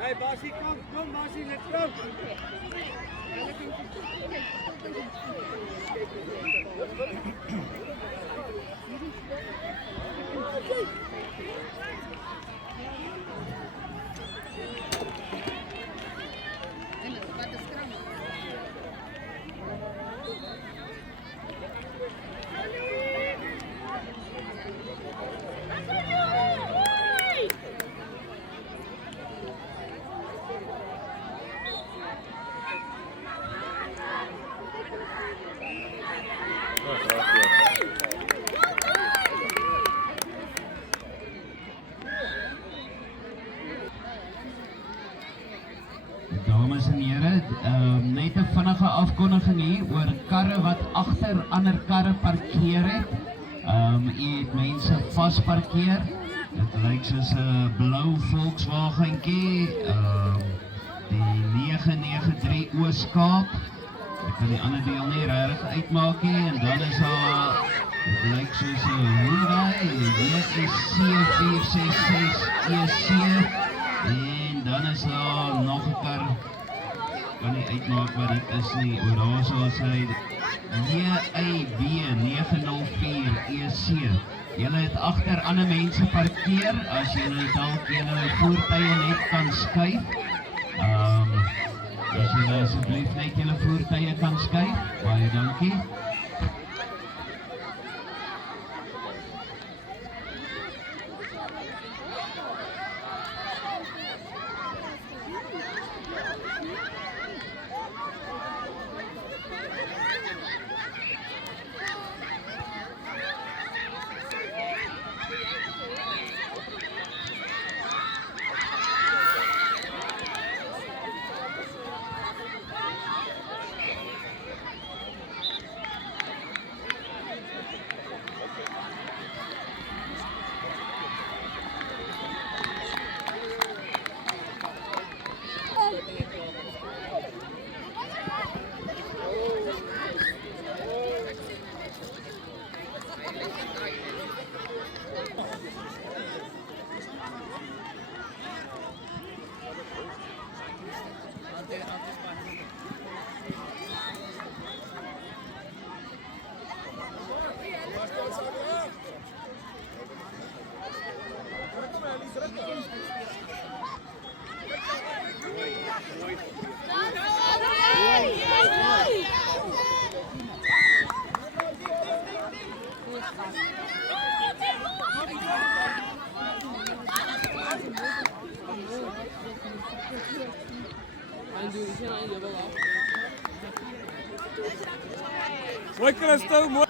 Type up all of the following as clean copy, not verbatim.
Hey, Basie, kom, Basie, let's go. Dames en heren, net een vinnige afkondiging hier oor karre wat achter ander karre parkeer het. U het mense vastparkeer. Het lyk soos 'n blou Volkswagenkie, die 993 Oos-Kaap. Ek kan die ander deel nie regtig uitmaak nie, en dan is daar, het lyk soos 'n Hyundai, WSC 466 EC, en dan is daar nog 'n kar, kan nie uitmaak wat dit is nie, oor daar sal sy JAB 904 EC. Julle het achter ander mense parkeer, as julle dalk julle voertuie net kan skuif. As julle asseblief net julle voertuie kan skuif, baie dankie. Mooi Christo, mooi.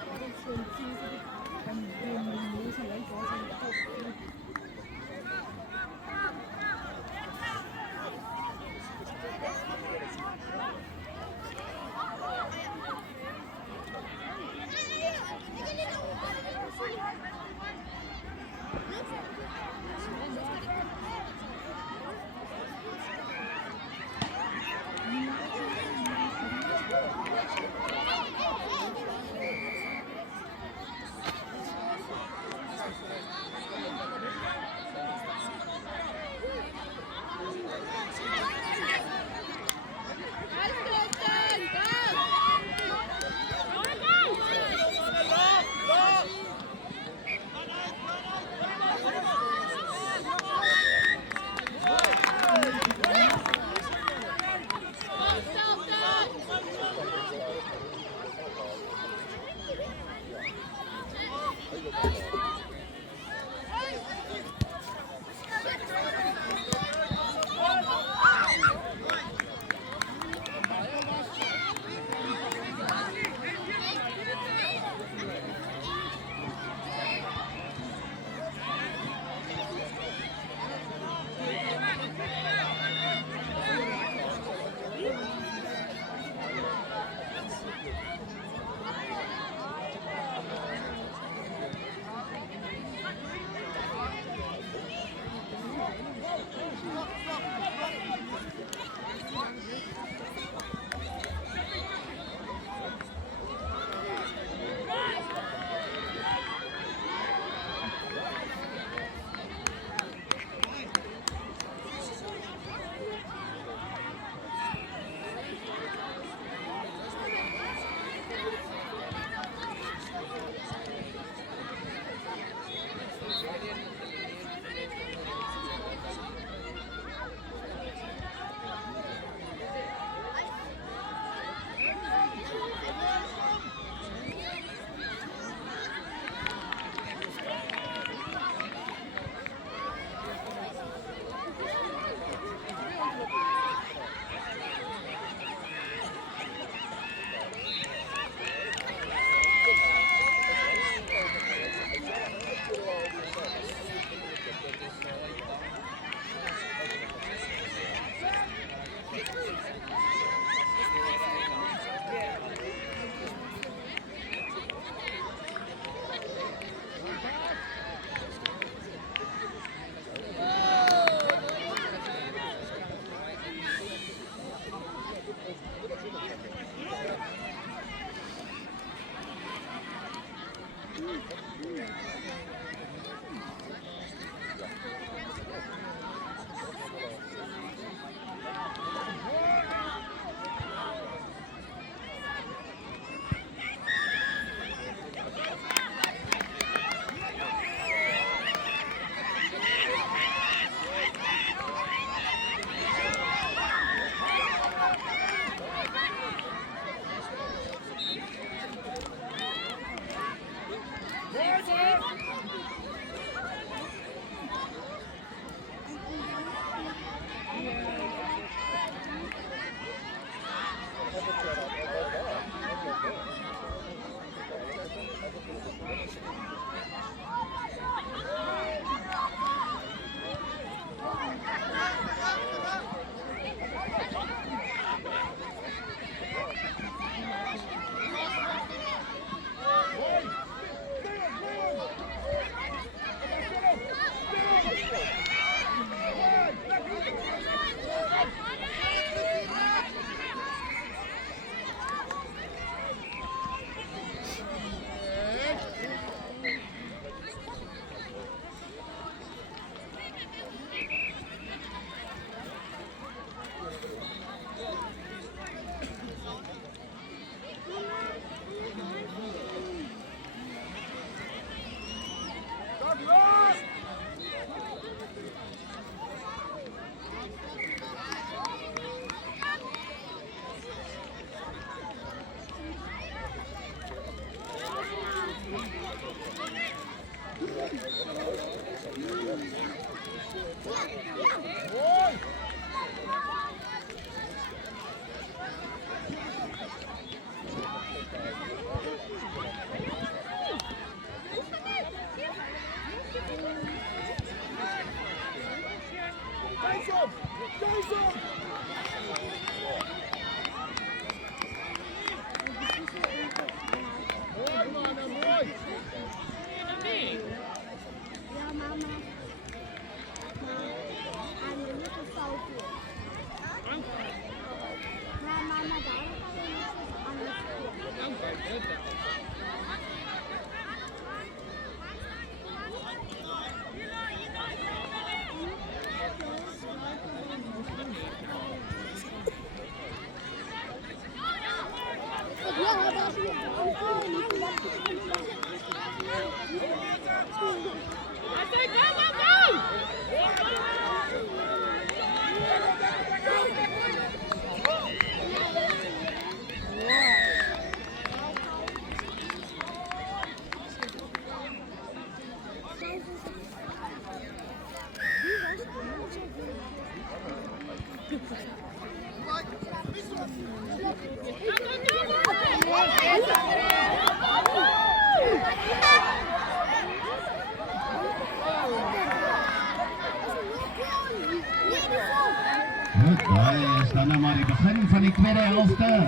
Goed, daar is dan nou maar die begin van die tweede helfte.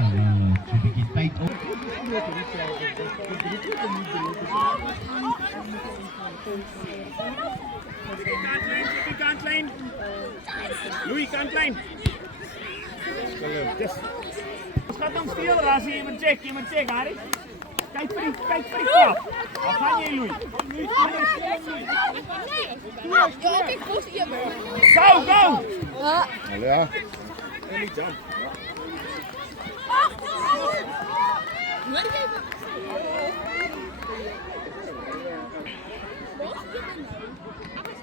So 'n bietjie tyd op. Kantlijn. Louis, kantlijn. Schat dan stil, als je iemand check, Harry. Kijk voor die kop. Wat gaan je, Louis? Go! Ja.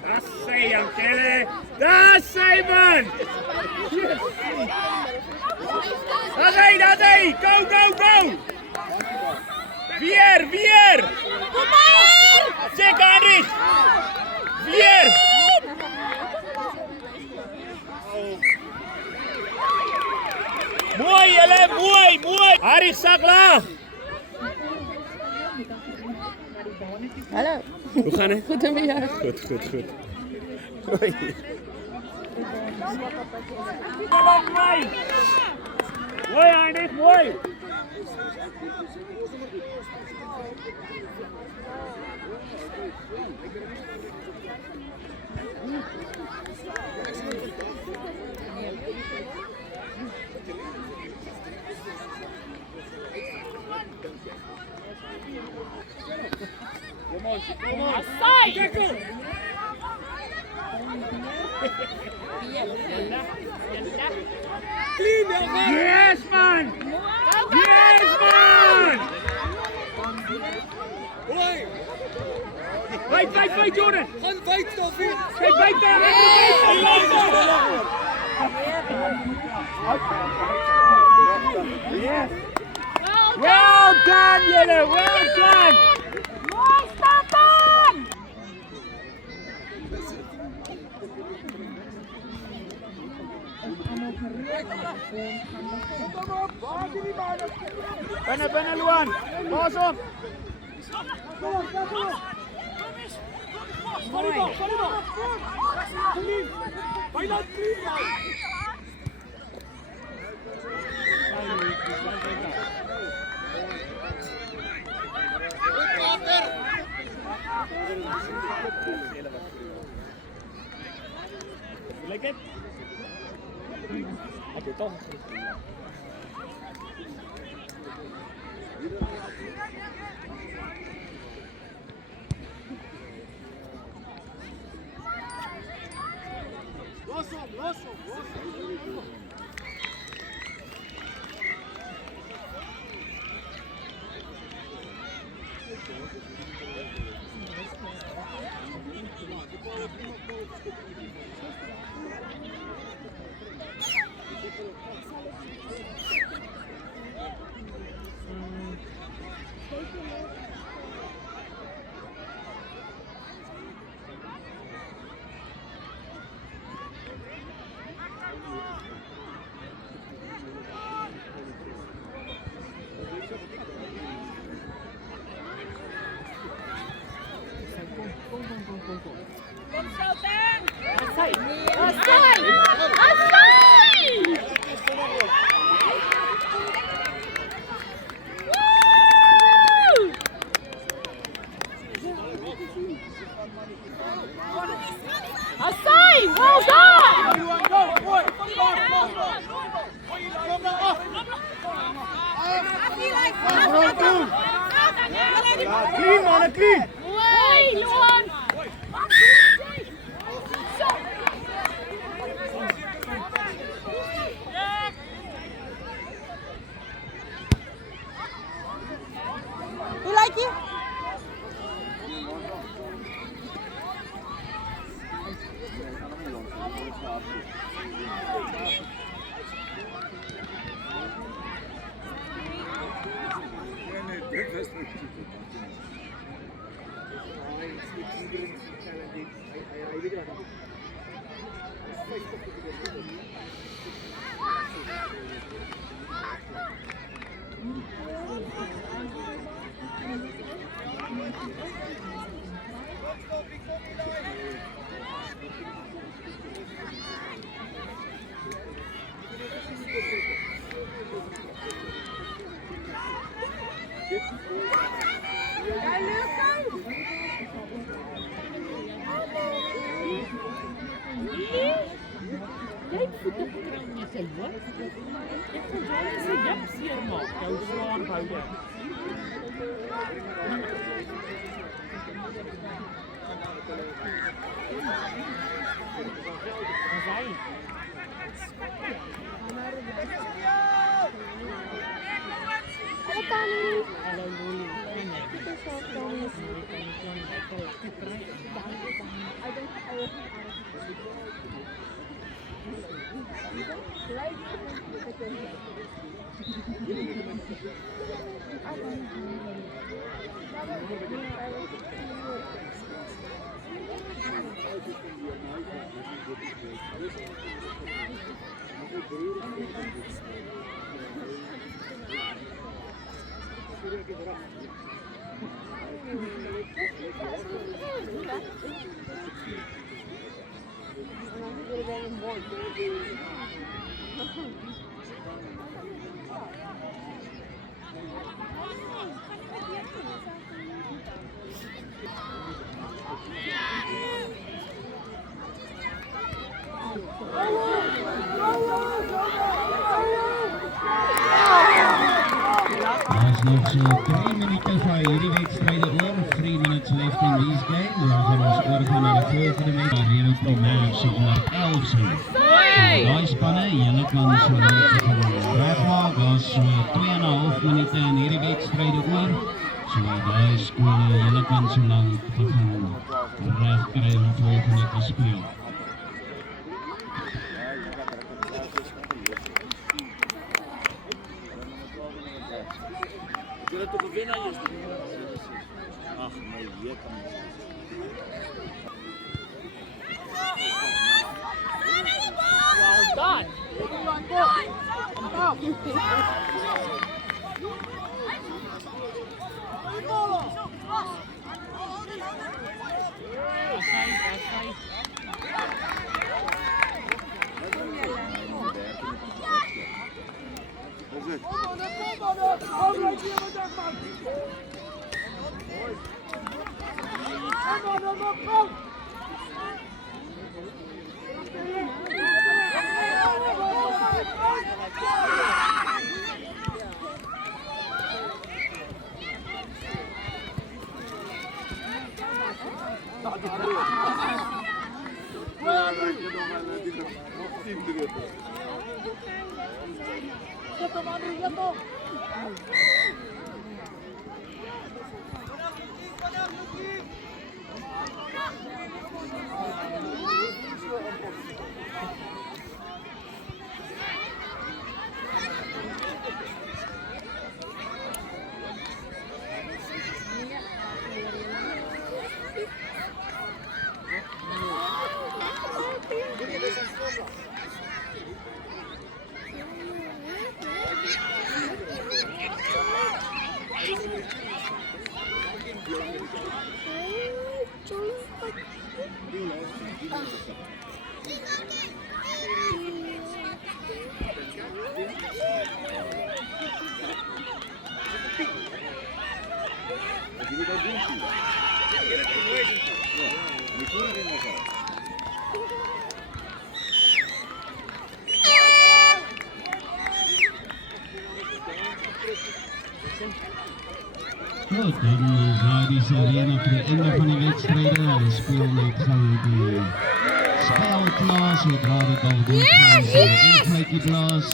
Dat zei je, Kelle. Dat zei man. Dat zei. Go. Vier. Check, Henry. Vier. Mooi, Jelle, mooi. Harry, zak laag. Hallo. Hoe gaan het? Goed en bij jou? Goed. Hoi. Mooi, Heinrich, mooi. Kom on. Yes, man! Wait, Jordan! Gaan wijd, Toffie! Kijk, wijd daar! Yes! Well done, Jelle! Well done! Mooi, Stefan! Binnen, Luan! Pas op! Lekker? Heb je toch? Los hem. Well done! Clean, man, clean. Hey, Luan! You like it? Daar's nog so 3 minute vir hierdie wedstryde oor, 3 minutes left in these games. Dan gaan ons oorgaan na die volgende match. Rio Commerce onder 11 se. Daai spanne, julle kan so regmaak. Daar's so 2,5 minute in hierdie wedstryde oor. So daai skole, julle kan so lank begin reg kry om volgende te speel. Well done! Goed, dan is daar die sirene vir die einde van die wedstrijde. Hulle speel net gauw die spel klaar, sodra die bal doorgaan, sal die influitjie blaas.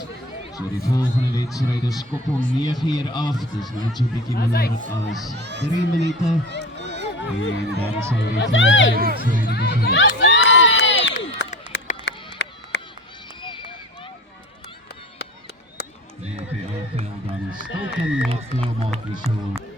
So die volgende wedstrijde skop om 9 uur af, dis net so bietjie minder as 3 minute. En dan sal die volgende wedstrijde begin. Die VA-veld dan Stilton wat nou maak nie so.